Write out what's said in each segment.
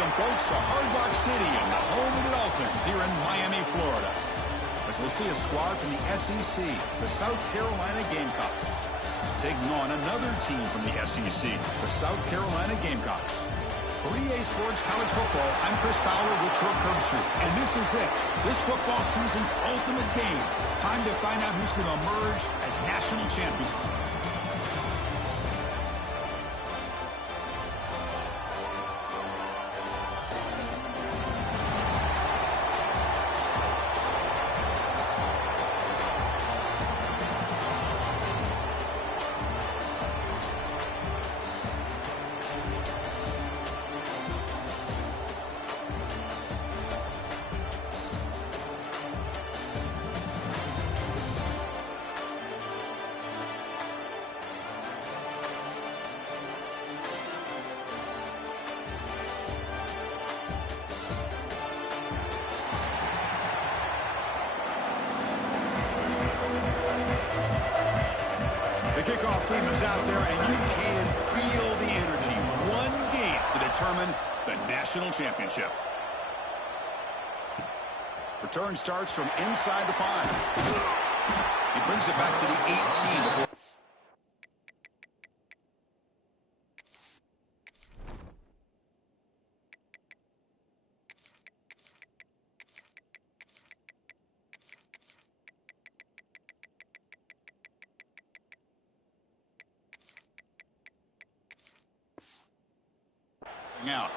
welcome folks to Hard Rock City and the home of the Dolphins here in Miami, Florida. As we'll see a squad from the SEC, the South Carolina Gamecocks, taking on another team from the SEC, the South Carolina Gamecocks. For EA Sports College Football, I'm Chris Fowler with Kirk Herbstreit, and this is it. This football season's ultimate game. Time to find out who's going to emerge as national champion. The kickoff team is out there, and you can feel the energy. One game to determine the national championship. Return starts from inside the 5. He brings it back to the 18 before. Out.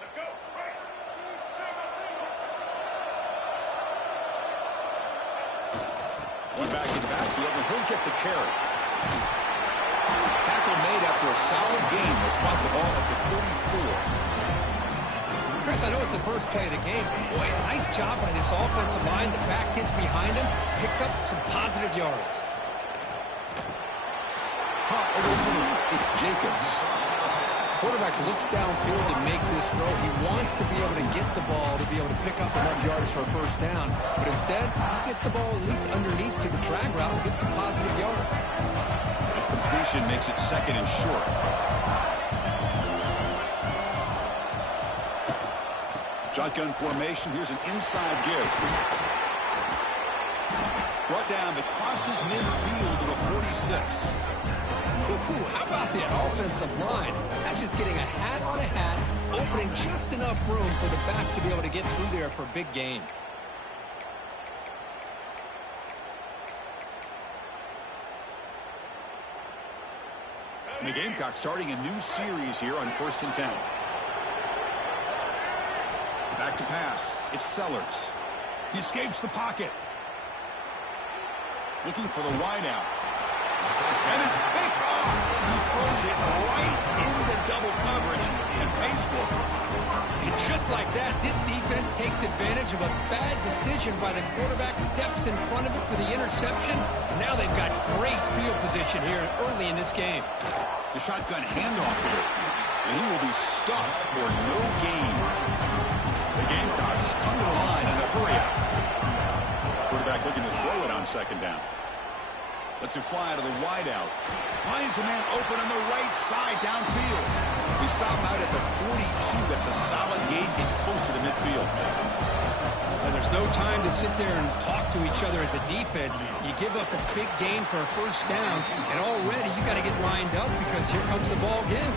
Let's go. One back in the backfield, and he'll get the carry. Tackle made after a solid game. Will spot the ball at the 34. Chris, I know it's the first play of the game. Boy, nice job by this offensive line. The back gets behind him, picks up some positive yards. Hot over the middle. It's Jacobs. Quarterback looks downfield to make this throw. He wants to be able to get the ball to be able to pick up enough yards for a first down. But instead, he gets the ball at least underneath to the drag route and gets some positive yards. Completion makes it second and short. Shotgun formation. Here's an inside give. Brought down, but crosses midfield to the 46. Ooh, how about that offensive line? That's just getting a hat on a hat, opening just enough room for the back to be able to get through there for a big gain. And the Gamecocks starting a new series here on 1st and 10. Back to pass. It's Sellers. He escapes the pocket. Looking for the wideout. And it's picked off. He throws it right into double coverage and pays for it. And just like that, this defense takes advantage of a bad decision by the quarterback, steps in front of it for the interception. And now they've got great field position here early in this game. The shotgun handoff here. And he will be stuffed for no gain. The Gamecocks come to the line and the hurry up. Quarterback looking to throw it on second down. Lets it fly to the wideout. Finds a man open on the right side downfield. We stop out at the 42. That's a solid gain, get closer to midfield. And there's no time to sit there and talk to each other as a defense. You give up a big gain for a first down, and already you got to get lined up because here comes the ball again.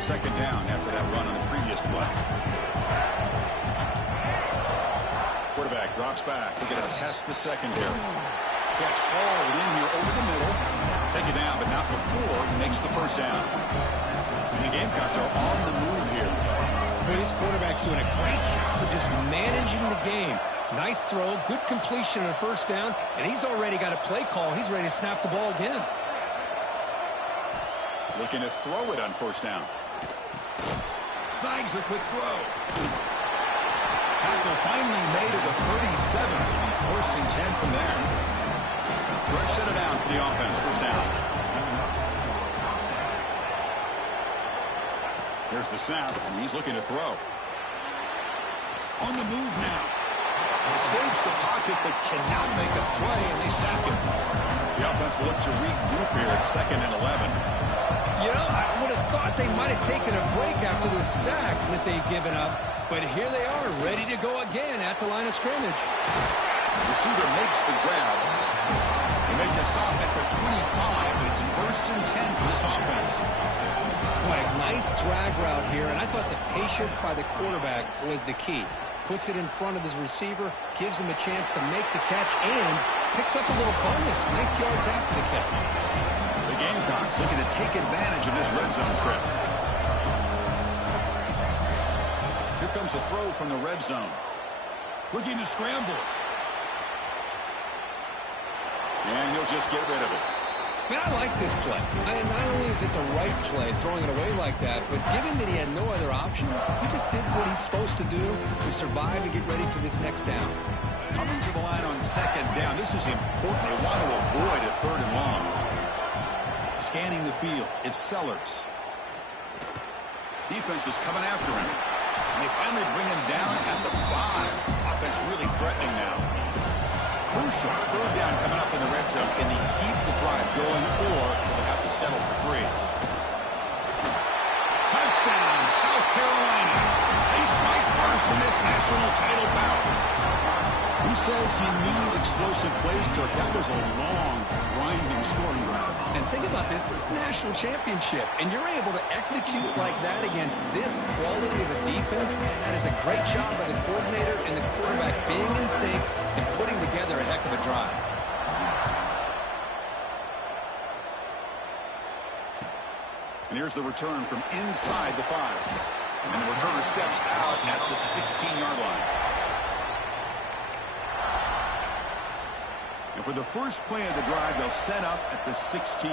Second down after that run on the previous play. Quarterback drops back. We're going to test the secondary. Catch hauled in here over the middle. Take it down, but not before he makes the first down. And the Gamecocks are on the move here. Well, this quarterback's doing a great job of just managing the game. Nice throw, good completion on a first down, and he's already got a play call. He's ready to snap the ball again. Looking to throw it on first down. Snags the quick throw. Tackle finally made at the 37. First and 10 from there. Fresh set it down for the offense. First down. Here's the snap, and he's looking to throw. On the move now. Escapes the pocket, but cannot make a play, and they sack him. The offense will look to regroup here at 2nd and 11. You know, I would have thought they might have taken a break after the sack that they've given up, but here they are, ready to go again at the line of scrimmage. Receiver makes the grab. They make the stop at the 25, but it's 1st and 10 for this offense. Boy, nice drag route here, and I thought the patience by the quarterback was the key. Puts it in front of his receiver, gives him a chance to make the catch, and picks up a little bonus. Nice yards after the catch. The Gamecocks looking to take advantage of this red zone trip. Here comes a throw from the red zone. Looking to scramble. And he'll just get rid of it. Man, I like this play. Not only is it the right play, throwing it away like that, but given that he had no other option, he just did what he's supposed to do to survive and get ready for this next down. Coming to the line on 2nd down, this is important. They want to avoid a 3rd and long. Scanning the field, it's Sellers. Defense is coming after him. And they finally bring him down at the 5. Offense really threatening now. Crucial 3rd down coming up in the red zone. Can they keep the drive going, or will they have to settle for 3? Touchdown, South Carolina. They strike first in this national title bout. Who says you need explosive plays, Kirk? That was a long, grinding scoring drive. And think about this. This is national championship, and you're able to execute like that against this quality of a defense, and that is a great job by the coordinator and the quarterback being in sync and putting together a heck of a drive. And here's the return from inside the 5. And the returner steps out at the 16-yard line. And for the first play of the drive, they'll set up at the 16.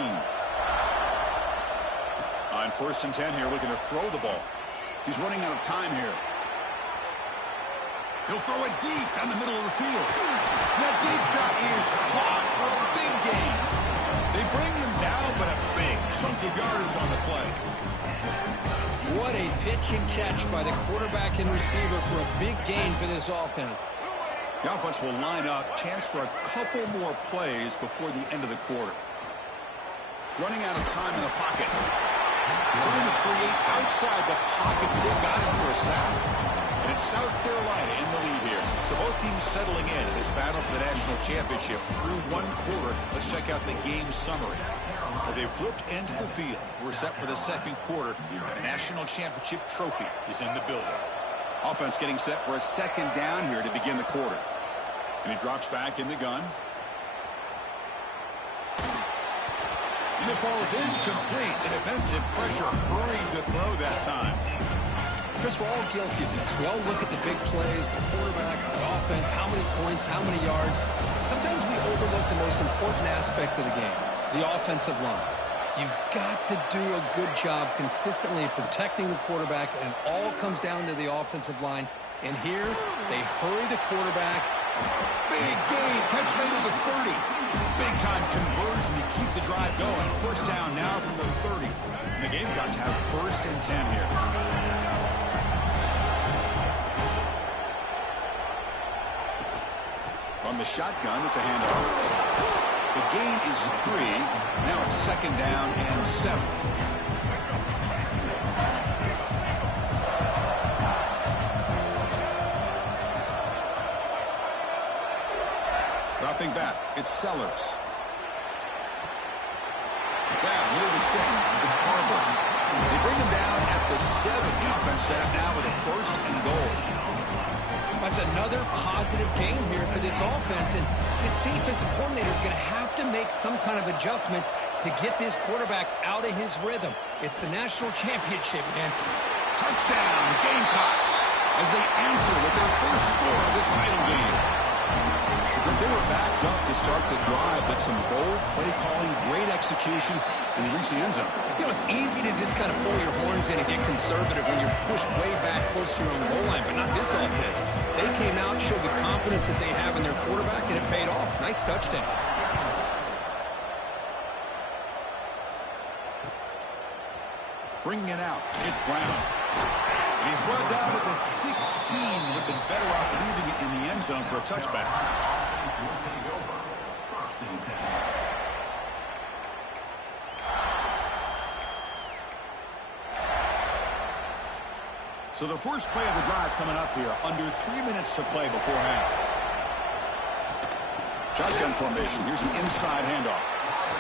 On 1st and 10 here, looking to throw the ball. He's running out of time here. He'll throw it deep down the middle of the field. That deep shot is caught for a big gain. They bring him down, but a big chunk of yardage on the play. What a pitch and catch by the quarterback and receiver for a big gain for this offense. The offense will line up. Chance for a couple more plays before the end of the quarter. Running out of time in the pocket. Trying to create outside the pocket, but they've got him for a sack. And it's South Carolina in the lead here. So both teams settling in this battle for the national championship through 1 quarter. Let's check out the game summary. They've flipped into the field. We're set for the 2nd quarter, and the national championship trophy is in the building. Offense getting set for a 2nd down here to begin the quarter. And he drops back in the gun. And it falls incomplete. The defensive pressure hurried to throw that time. Chris, we're all guilty of this. We all look at the big plays, the quarterbacks, the offense, how many points, how many yards. Sometimes we overlook the most important aspect of the game, the offensive line. You've got to do a good job consistently protecting the quarterback, and it all comes down to the offensive line. And here, they hurry the quarterback. Big gain, catch made at the 30. Big-time conversion to keep the drive going. 1st down now from the 30. And the Gamecocks have 1st and 10 here. On the shotgun, it's a handoff. The gain is 3. Now it's 2nd down and 7. Dropping back, it's Sellers. Grab near the sticks. It's Barber. They bring him down at the 7. The offense set up now with a 1st and goal. That's another positive game here for this offense, and this defensive coordinator is going to have to make some kind of adjustments to get this quarterback out of his rhythm. It's the national championship, man. Touchdown, Gamecocks, as they answer with their first score of this title game. They were backed up to start the drive, but some bold play calling, great execution, and they reached the end zone. You know, it's easy to just kind of pull your horns in and get conservative when you're pushed way back close to your own goal line, but not this offense. They came out, showed the confidence that they have in their quarterback, and it paid off. Nice touchdown. Bringing it out. It's Brown. And he's brought down at the 16. Would have been better off leaving it in the end zone for a touchback. So the first play of the drive coming up here. Under 3 minutes to play before half. Shotgun formation. Here's an inside handoff.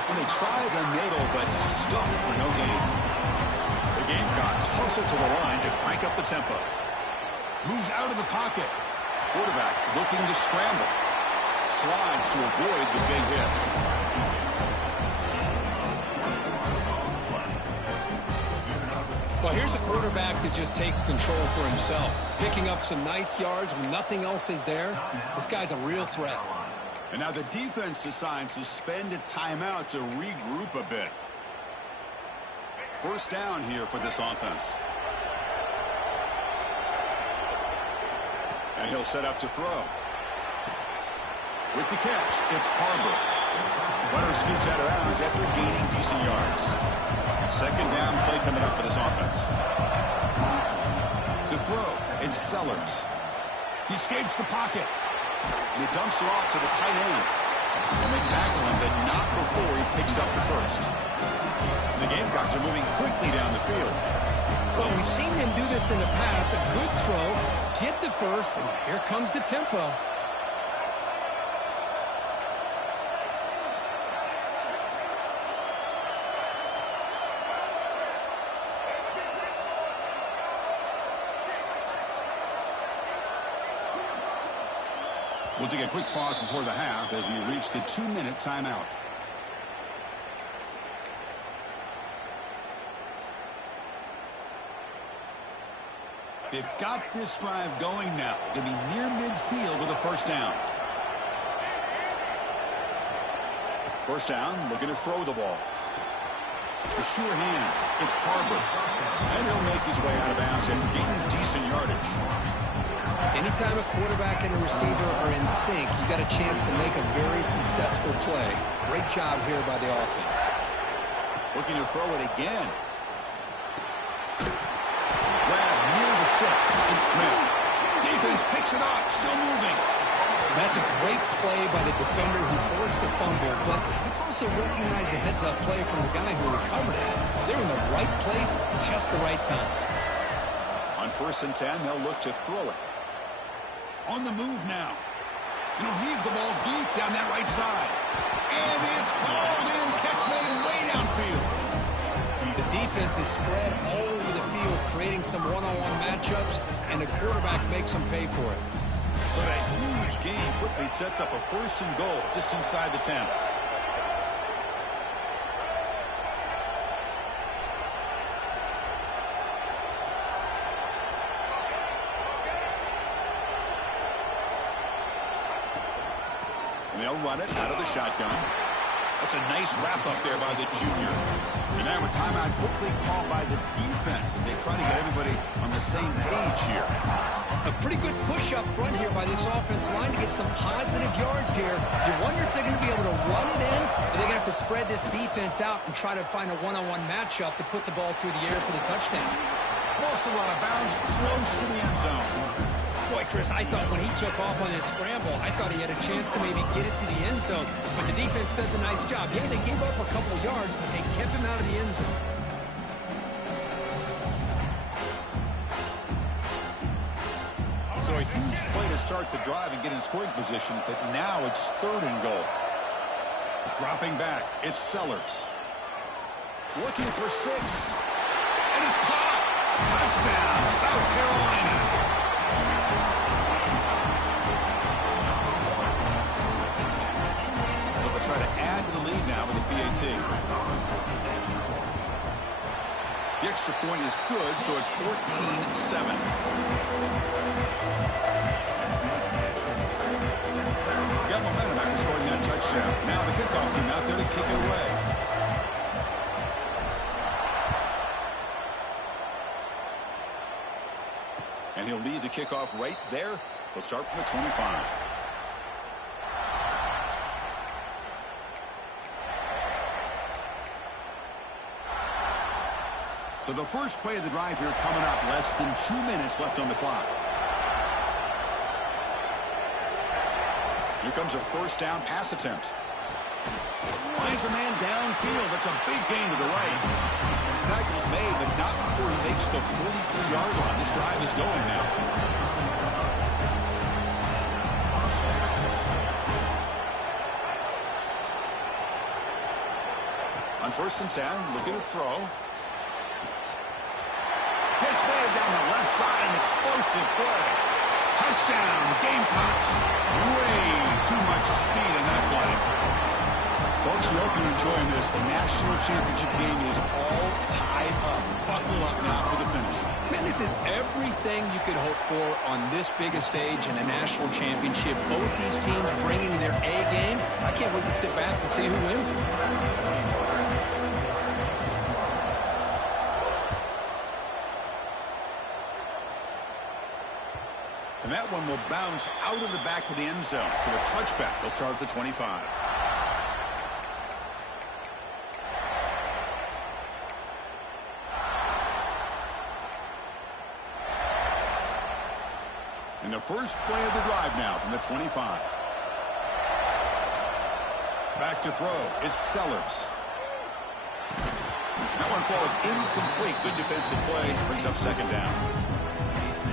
And they try the middle, but stuck for no gain. The Gamecocks hustle to the line to crank up the tempo. Moves out of the pocket. Quarterback looking to scramble. Slides to avoid the big hit. Well, here's a quarterback that just takes control for himself. Picking up some nice yards when nothing else is there. This guy's a real threat. And now the defense decides to spend a timeout to regroup a bit. First down here for this offense. And he'll set up to throw. With the catch, it's Harbor. Runner scoots out of bounds after gaining decent yards. Second down play coming up for this offense. To throw, it's Sellers. He escapes the pocket. And he dumps it off to the tight end. And they tackle him, but not before he picks up the first. The Gamecocks are moving quickly down the field. Well, we've seen them do this in the past. A good throw, get the first, and here comes the tempo. We'll take a quick pause before the half as we reach the 2-minute timeout. They've got this drive going now. They'll be near midfield with a first down. First down, looking to throw the ball. The sure hands, it's Harbor. And he'll make his way out of bounds after gaining decent yardage. Anytime a quarterback and a receiver are in sync, you got a chance to make a very successful play. Great job here by the offense. Looking to throw it again. Grab near the sticks. It's Smith. Defense picks it up. Still moving. That's a great play by the defender who forced a fumble, but it's also recognize the heads-up play from the guy who recovered it. They're in the right place, just the right time. On 1st and 10, they'll look to throw it. On the move now. And he'll heave the ball deep down that right side. And it's hauled in. Catch made way downfield. The defense is spread all over the field, creating some one-on-one matchups, and the quarterback makes them pay for it. So that huge gain quickly sets up a 1st and goal just inside the 10. They'll run it out of the shotgun. That's a nice wrap-up there by the junior. And now a timeout quickly called by the defense as they try to get everybody on the same page here. A pretty good push up front here by this offense line to get some positive yards here. You wonder if they're going to be able to run it in, or they're going to have to spread this defense out and try to find a one-on-one matchup to put the ball through the air for the touchdown. Also out of bounds, close to the end zone. Boy, Chris, I thought when he took off on his scramble, I thought he had a chance to maybe get it to the end zone. But the defense does a nice job. Yeah, they gave up a couple yards, but they kept him out of the end zone. So a huge play to start the drive and get in scoring position, but now it's 3rd and goal. Dropping back, it's Sellers. Looking for 6. And it's caught! Touchdown, South Carolina! They'll try to add to the lead now with a PAT. The extra point is good, so it's 14-7. Got momentum after scoring that touchdown. Now the kickoff team out there to kick it away. And he'll lead the kickoff right there. He'll start from the 25. So the first play of the drive here coming up. Less than 2 minutes left on the clock. Here comes a first down pass attempt. Finds a man downfield. That's a big gain to the right. Tackle's made, but not before he makes the 43-yard line. This drive is going now. On 1st and 10, looking to throw. Catch made down the left side, an explosive play. Touchdown, Gamecocks. Way too much speed in that play. Folks, we hope you're enjoying this. The national championship game is all tied up. Buckle up now for the finish. Man, this is everything you could hope for on this biggest stage in a national championship. Both these teams bringing their A game. I can't wait to sit back and see who wins. And that one will bounce out of the back of the end zone. So a touchback. They'll start at the 25. And the first play of the drive now from the 25. Back to throw. It's Sellers. That one falls incomplete. Good defensive play. Brings up second down.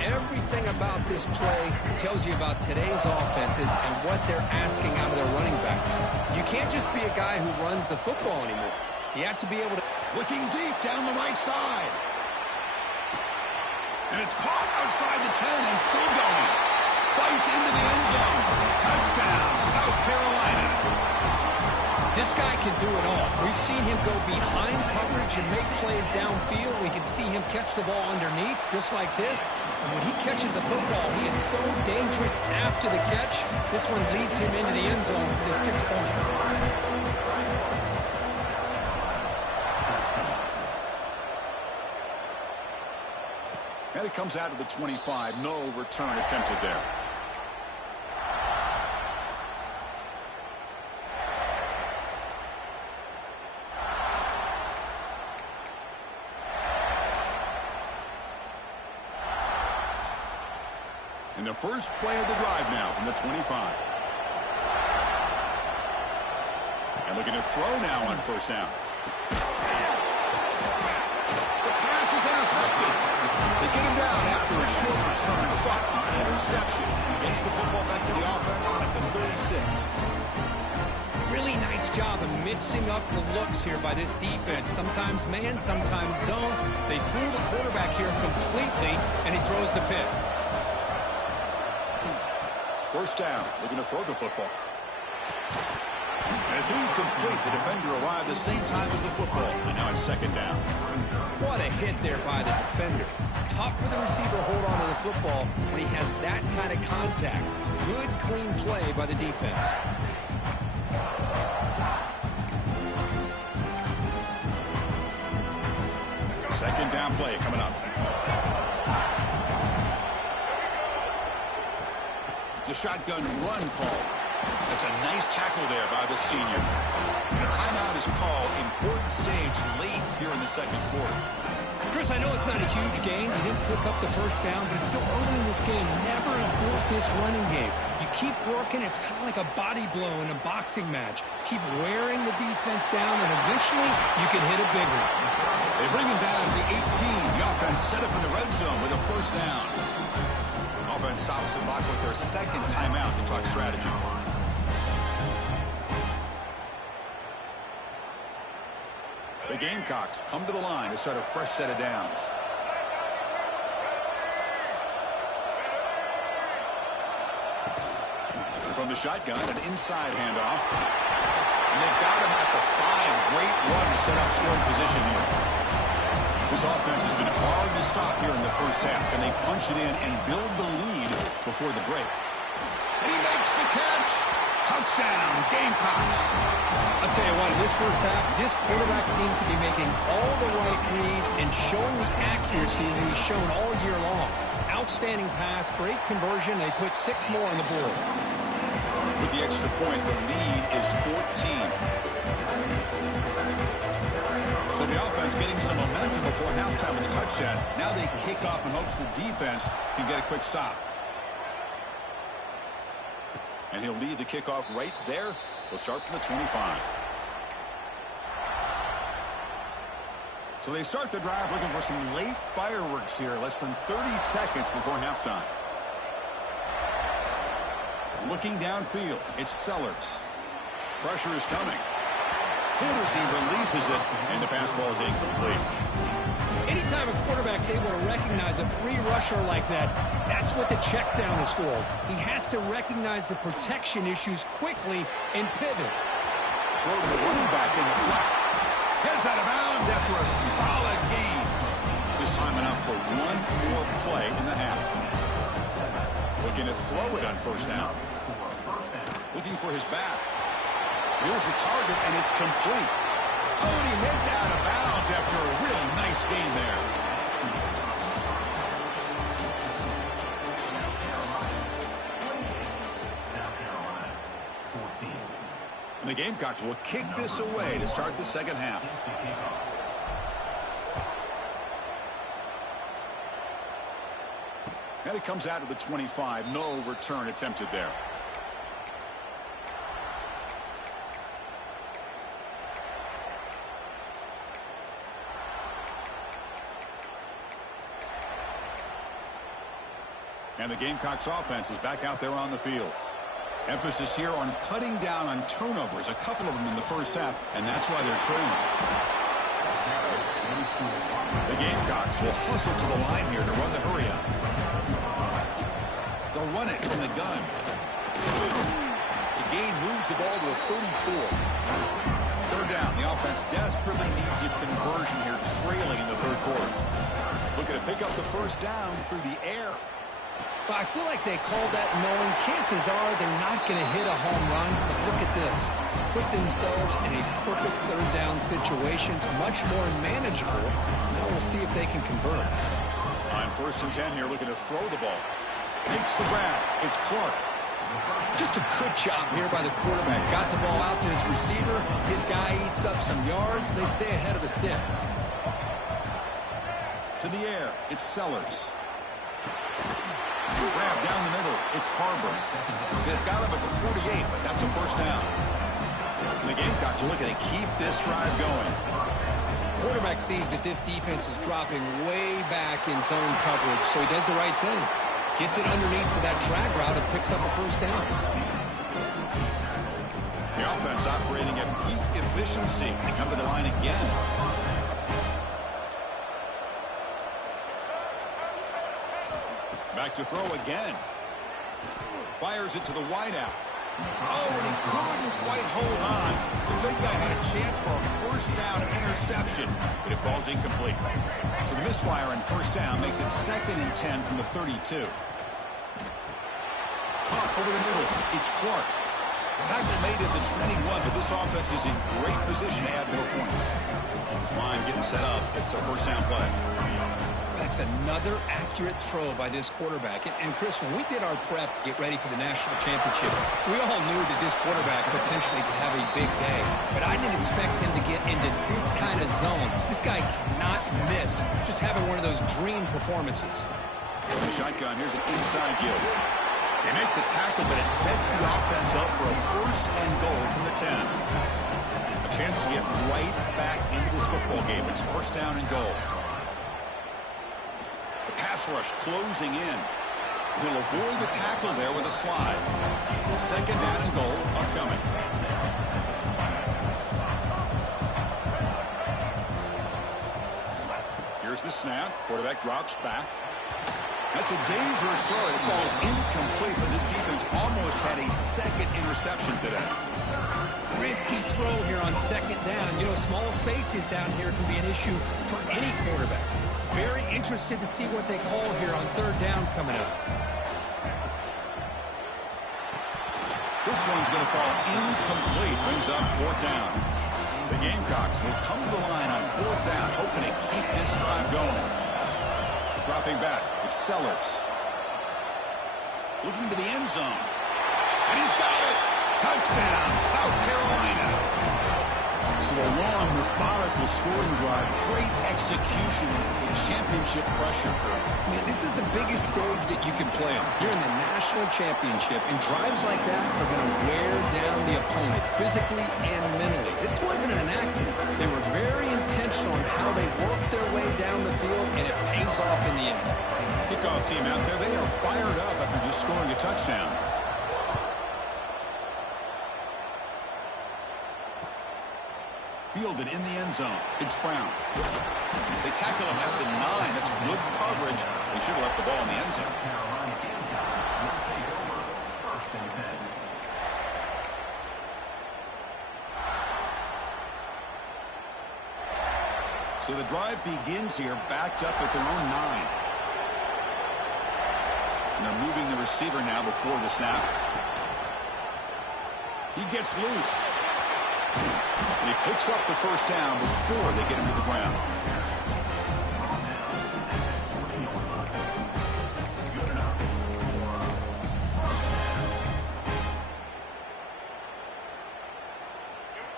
Everything about this play tells you about today's offenses and what they're asking out of their running backs. You can't just be a guy who runs the football anymore. You have to be able to... Looking deep down the right side. And it's caught outside the 10 and still going. Fights into the end zone. Touchdown, South Carolina. This guy can do it all. We've seen him go behind coverage and make plays downfield. We can see him catch the ball underneath, just like this. And when he catches the football, he is so dangerous after the catch. This one leads him into the end zone for the 6 points. And it comes out of the 25. No return attempted there. And the first play of the drive now from the 25. And looking to throw now on first down. The pass is intercepted. They get him down after a short return, but the interception gets the football back to the offense at the 36. Really nice job of mixing up the looks here by this defense. Sometimes man, sometimes zone. They fool the quarterback here completely, and he throws the pick. First down, looking to throw the football. And it's incomplete. The defender arrived the same time as the football, and now it's second down. What a hit there by the defender. Tough for the receiver to hold on to the football when he has that kind of contact. Good, clean play by the defense. Second down play coming up. It's a shotgun run call. That's a nice tackle there by the senior. And a timeout is called. Important stage late here in the second quarter. Chris, I know it's not a huge gain. You didn't pick up the first down, but it's still early in this game. Never abort this running game. You keep working. It's kind of like a body blow in a boxing match. Keep wearing the defense down, and eventually you can hit a big one. They bring him down to the 18. The offense set up in the red zone with a first down. Offense stops the clock with their second timeout to talk strategy. The Gamecocks come to the line to start a fresh set of downs. And from the shotgun, an inside handoff. And they've got him at the 5. Great run to set up scoring position here. This offense has been hard to stop here in the first half, and they punch it in and build the lead before the break. And he makes the catch. Touchdown, Gamecocks. I'll tell you what, in this first half, this quarterback seems to be making all the right reads and showing the accuracy that he's shown all year long. Outstanding pass, great conversion. They put 6 more on the board. With the extra point, the lead is 14. So the offense getting some momentum momentum before halftime with a touchdown. Now they kick off in hopes the defense can get a quick stop. And he'll lead the kickoff right there. He'll start from the 25. So they start the drive looking for some late fireworks here. Less than 30 seconds before halftime. Looking downfield, it's Sellers. Pressure is coming. Hit as he releases it, and the pass ball is incomplete. Anytime a quarterback's able to recognize a free rusher like that, that's what the check down is for. He has to recognize the protection issues quickly and pivot. Throw to the running back in the flat. Heads out of bounds after a solid gain. This time enough for one more play in the half. Looking to throw it on first down. Looking for his back. Here's the target, and it's complete. Oh, and he heads out of bounds after a real nice gain there. And the Gamecocks will kick this away to start the second half. And it comes out of the 25. No return attempted there. And the Gamecocks offense is back out there on the field. Emphasis here on cutting down on turnovers, a couple of them in the first half, and that's why they're trailing. The Gamecocks will hustle to the line here to run the hurry up. They'll run it from the gun. The gain moves the ball to a 34. Third down. The offense desperately needs a conversion here, trailing in the third quarter. Looking to pick up the first down through the air. But I feel like they called that knowing chances are they're not going to hit a home run. But look at this. Put themselves in a perfect third down situation. It's much more manageable. Now we'll see if they can convert. On 1st and 10 here, looking to throw the ball. Makes the grab. It's Clark. Just a good job here by the quarterback. Got the ball out to his receiver. His guy eats up some yards. They stay ahead of the sticks. To the air. It's Sellers. Grab down the middle. It's Carver. They've got him at the 48, but that's a first down. And the Gamecocks are looking to keep this drive going. Quarterback sees that this defense is dropping way back in zone coverage, so he does the right thing. Gets it underneath to that drag route and picks up a first down. The offense operating at peak efficiency. They come to the line again. Back to throw again. Fires it to the wideout. Oh, and he couldn't quite hold on. The big guy had a chance for a first down interception, but it falls incomplete. So the misfire on first down makes it 2nd and 10 from the 32. Pop over the middle. It's Clark. Tackle made at the 21, but this offense is in great position to add more points. This line getting set up. It's a first down play. That's another accurate throw by this quarterback. And Chris, when we did our prep to get ready for the national championship, we all knew that this quarterback potentially could have a big day. But I didn't expect him to get into this kind of zone. This guy cannot miss. Just having one of those dream performances. From the shotgun, here's an inside give. They make the tackle, but it sets the offense up for a first and goal from the 10. A chance to get right back into this football game. It's first down and goal. The pass rush closing in. He'll avoid the tackle there with a slide. Second down and goal upcoming. Here's the snap. Quarterback drops back. That's a dangerous throw. It falls incomplete, but this defense almost had a second interception today. Risky throw here on second down. You know, small spaces down here can be an issue for any quarterback. Very interested to see what they call here on third down coming up. This one's going to fall incomplete. Brings up fourth down. The Gamecocks will come to the line on fourth down, hoping to keep this drive going. Dropping back, it's Sellers. Looking to the end zone. And he's got it! Touchdown, South Carolina. So a long, methodical scoring drive. Great execution with championship pressure. Man, this is the biggest stage that you can play on. You're in the national championship, and drives like that are going to wear down the opponent physically and mentally. This wasn't an accident. They were very intentional on how they worked their way down the field, and it pays off in the end. Kickoff team out there. They are fired up after just scoring a touchdown. Fielded in the end zone. It's Brown. They tackle him at the 9. That's good coverage. They should have left the ball in the end zone. So the drive begins here, backed up at their own 9. And they're moving the receiver now before the snap. He gets loose. And he picks up the first down before they get him to the ground.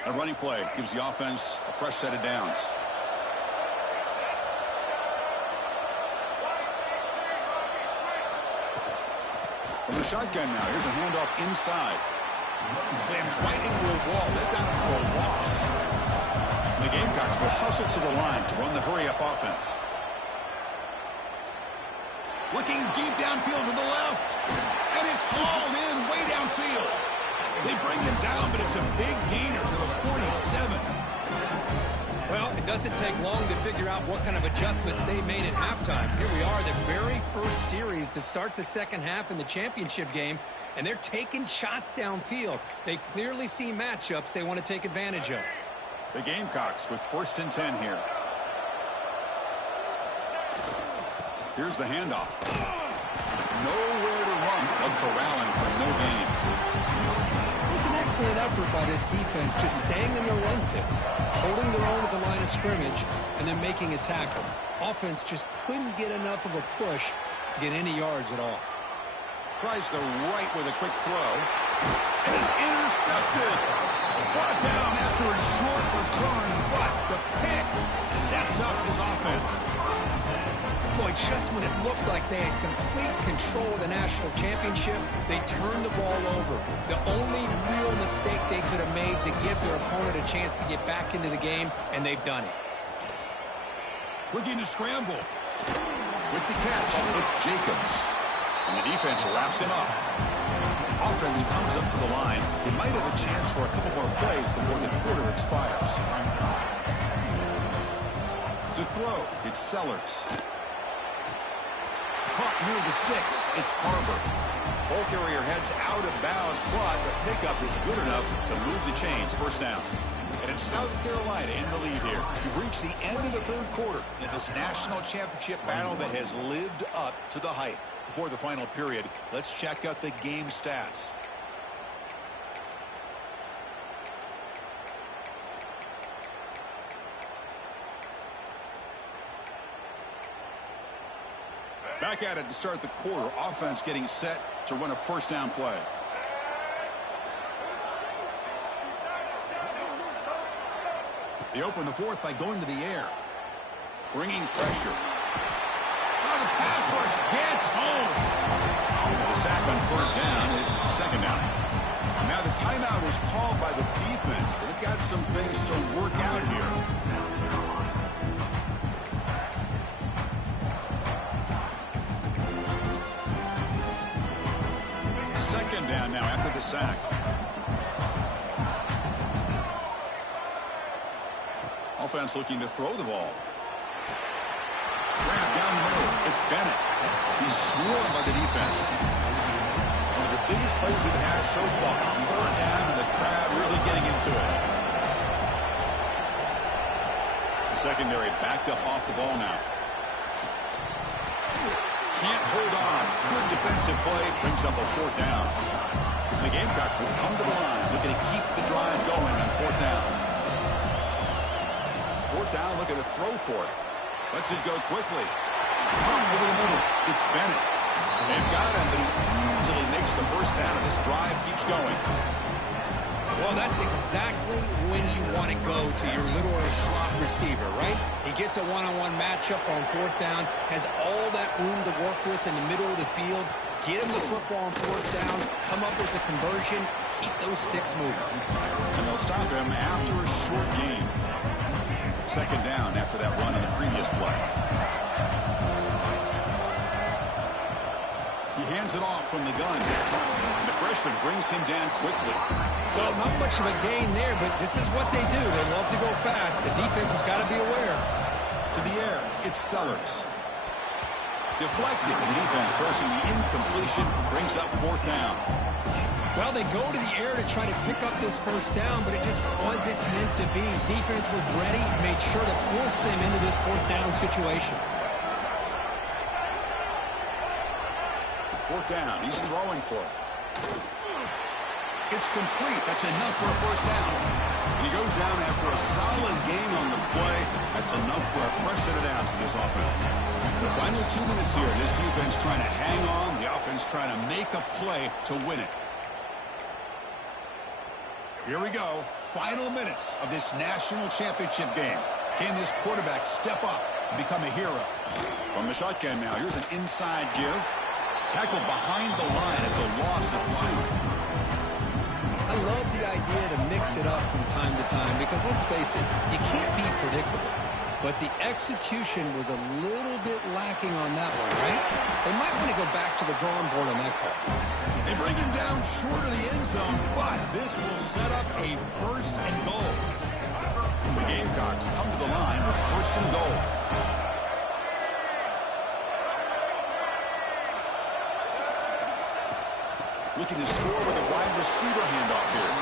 A running play gives the offense a fresh set of downs. From the shotgun now, here's a handoff inside. Slams right into a wall. They've got him for a loss. And the Gamecocks will hustle to the line to run the hurry-up offense. Looking deep downfield to the left. And it's hauled in way downfield. They bring him down, but it's a big gainer to the 47. Well, it doesn't take long to figure out what kind of adjustments they made at halftime. Here we are, the very first series to start the second half in the championship game, and they're taking shots downfield. They clearly see matchups they want to take advantage of. The Gamecocks with 1st and 10 here. Here's the handoff. Nowhere to run. A corralling for no gain. It was an excellent effort by this defense, just staying in their run fix, holding their own at the line of scrimmage, and then making a tackle. Offense just couldn't get enough of a push to get any yards at all. Tries the right with a quick throw. And is intercepted. Brought down after a short return, but the pick sets up his offense. Boy, just when it looked like they had complete control of the national championship, they turned the ball over. The only real mistake they could have made to give their opponent a chance to get back into the game, and they've done it. Looking to scramble. With the catch, it's Jacobs. And the defense wraps him up. Offense comes up to the line. They might have a chance for a couple more plays before the quarter expires. To throw, it's Sellers. Caught near the sticks, it's Harbor. Ball carrier heads out of bounds, but the pickup is good enough to move the chains. First down. And it's South Carolina in the lead here. We've reached the end of the third quarter in this national championship battle that has lived up to the hype. Before the final period, let's check out the game stats. Back at it to start the quarter. Offense getting set to run a first down play. They open the fourth by going to the air. Bringing pressure. Now the pass rush gets home. The sack on first down is second down. Now the timeout is called by the defense. They've got some things to work out here. Second down now after the sack. Offense looking to throw the ball. Grab down the middle. It's Bennett. He's swarmed by the defense. One of the biggest plays we've had so far. Third down and the crowd really getting into it. The secondary backed up off the ball now. Can't hold on. Good defensive play. Brings up a fourth down. The Gamecocks will come to the line, looking to keep the drive going on fourth down. Fourth down, looking to throw for it. Lets it go quickly. Over the middle. It's Bennett. They've got him, but he easily makes the first down, and this drive keeps going. Well, that's exactly when you want to go to your little slot receiver, right? He gets a one-on-one matchup on fourth down, has all that room to work with in the middle of the field. Get him the football on fourth down, come up with a conversion, keep those sticks moving. And they'll stop him after a short gain. Second down after that run on the previous play. He hands it off from the gun. And the freshman brings him down quickly. Well, not much of a gain there, but this is what they do. They love to go fast. The defense has got to be aware. To the air, it's Sellers. Deflected, and the defense forcing the incompletion, brings up fourth down. Well, they go to the air to try to pick up this first down, but it just wasn't meant to be. Defense was ready, made sure to force them into this fourth down situation. Fourth down, he's throwing for it. It's complete. That's enough for a first down. And he goes down after a solid gain on the play. That's enough for a fresh set of downs for this offense. The final 2 minutes here. This defense trying to hang on. The offense trying to make a play to win it. Here we go. Final minutes of this national championship game. Can this quarterback step up and become a hero? From the shotgun now, here's an inside give. Tackled behind the line. It's a loss of 2. I love the idea to mix it up from time to time because, let's face it, you can't be predictable. But the execution was a little bit lacking on that one, right? They might want to go back to the drawing board on that call. They bring him down short of the end zone, but this will set up a first and goal. The Gamecocks come to the line with first and goal. Looking to score with a wide receiver handoff here.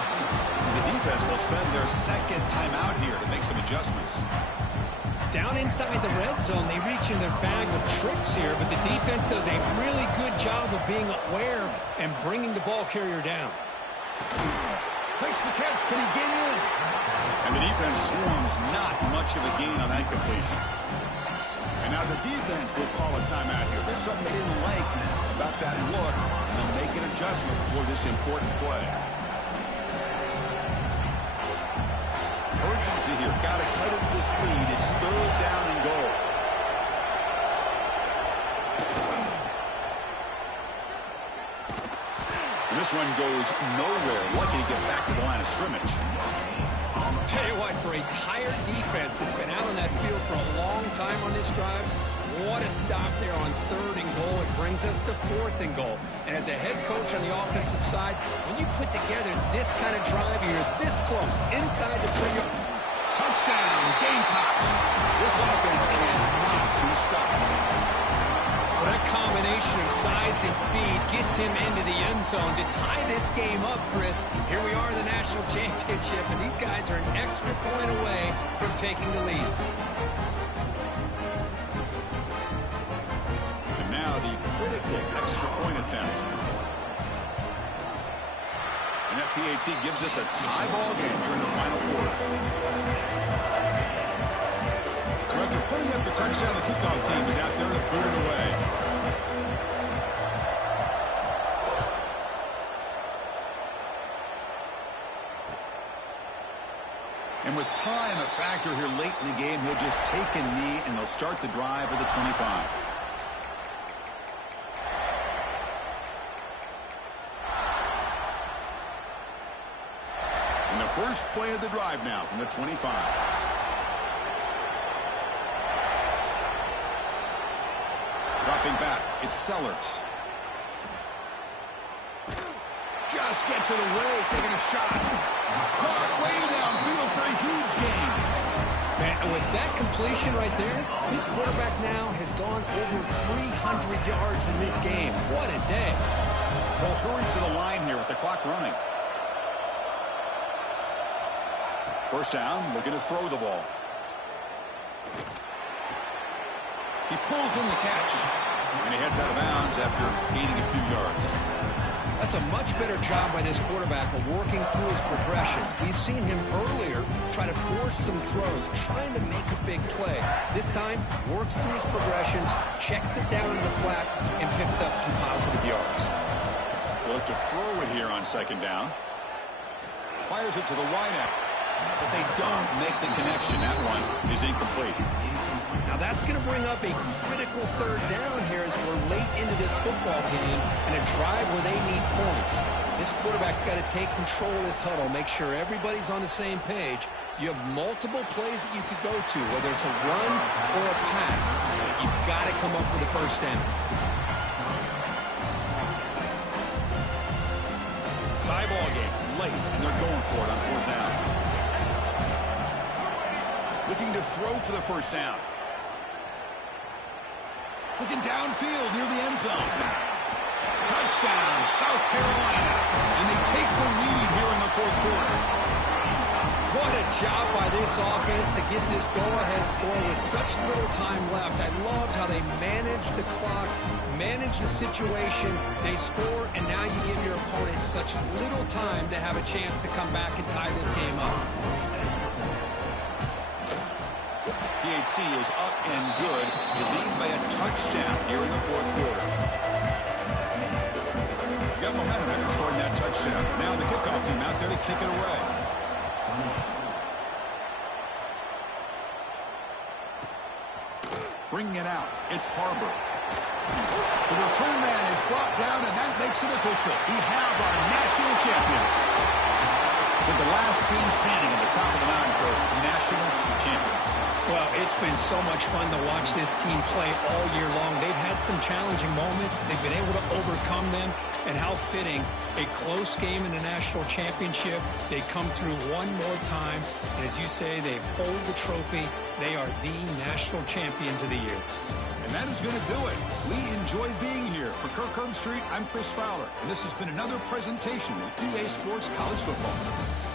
The defense will spend their second timeout here to make some adjustments. Down inside the red zone, they reach in their bag of tricks here, but the defense does a really good job of being aware and bringing the ball carrier down. Makes the catch. Can he get in? And the defense swarms. Not much of a gain on that completion. And now the defense will call a timeout here. There's something they didn't like about that look, and they'll make an adjustment for this important play. Urgency here. Got to cut into this lead. It's third down and goal. And this one goes nowhere. Lucky to get back to the line of scrimmage. Tell you what, for a tired defense that's been out on that field for a long time on this drive, what a stop there on third and goal. It brings us to fourth and goal. And as a head coach on the offensive side, when you put together this kind of drive, you're this close, inside the 3-yard. Touchdown, Gamecocks. This offense cannot be stopped. Well, that combination of size and speed gets him into the end zone to tie this game up, Chris. Here we are in the national championship, and these guys are an extra point away from taking the lead. And now the critical extra point attempt. And that PAT gives us a tie ball game here in the final quarter. So after putting up the touchdown, the kickoff team is out there to boot it away. And with time a factor here late in the game, he'll just take a knee and they'll start the drive at the 25. And the first play of the drive now from the 25. Dropping back, it's Sellers. Just gets it away, taking a shot. Caught way downfield for a huge gain. Man, and with that completion right there, this quarterback now has gone over 300 yards in this game. What a day. They'll hurry to the line here with the clock running. First down, looking to throw the ball. He pulls in the catch, and he heads out of bounds after gaining a few yards. That's a much better job by this quarterback of working through his progressions. We've seen him earlier try to force some throws, trying to make a big play. This time, works through his progressions, checks it down in the flat, and picks up some positive yards. They'll look to throw it here on second down. Fires it to the wideout. But they don't make the connection. That one is incomplete. Now that's going to bring up a critical third down here as we're late into this football game and a drive where they need points. This quarterback's got to take control of this huddle, make sure everybody's on the same page. You have multiple plays that you could go to, whether it's a run or a pass. You've got to come up with a first down. Tie ball game late, and they're going for it on fourth down. Looking to throw for the first down. Looking downfield near the end zone. Touchdown, South Carolina. And they take the lead here in the fourth quarter. What a job by this offense to get this go-ahead score with such little time left. I loved how they managed the clock, managed the situation. They score, and now you give your opponent such little time to have a chance to come back and tie this game up. PAT is up and good. They lead by a touchdown here in the fourth quarter. Got momentum after scoring that touchdown. Now the kickoff team out there to kick it away. Bringing it out. It's Harbor. The return man is brought down, and that makes it official. We have our national champions. With the last team standing at the top of the mountain for national champions. Well, it's been so much fun to watch this team play all year long. They've had some challenging moments. They've been able to overcome them. And how fitting, a close game in the national championship. They come through one more time. And as you say, they hold the trophy. They are the national champions of the year. And that is going to do it. We enjoyed being here. For Kirk Herbstreit, I'm Chris Fowler. And this has been another presentation of EA Sports College Football.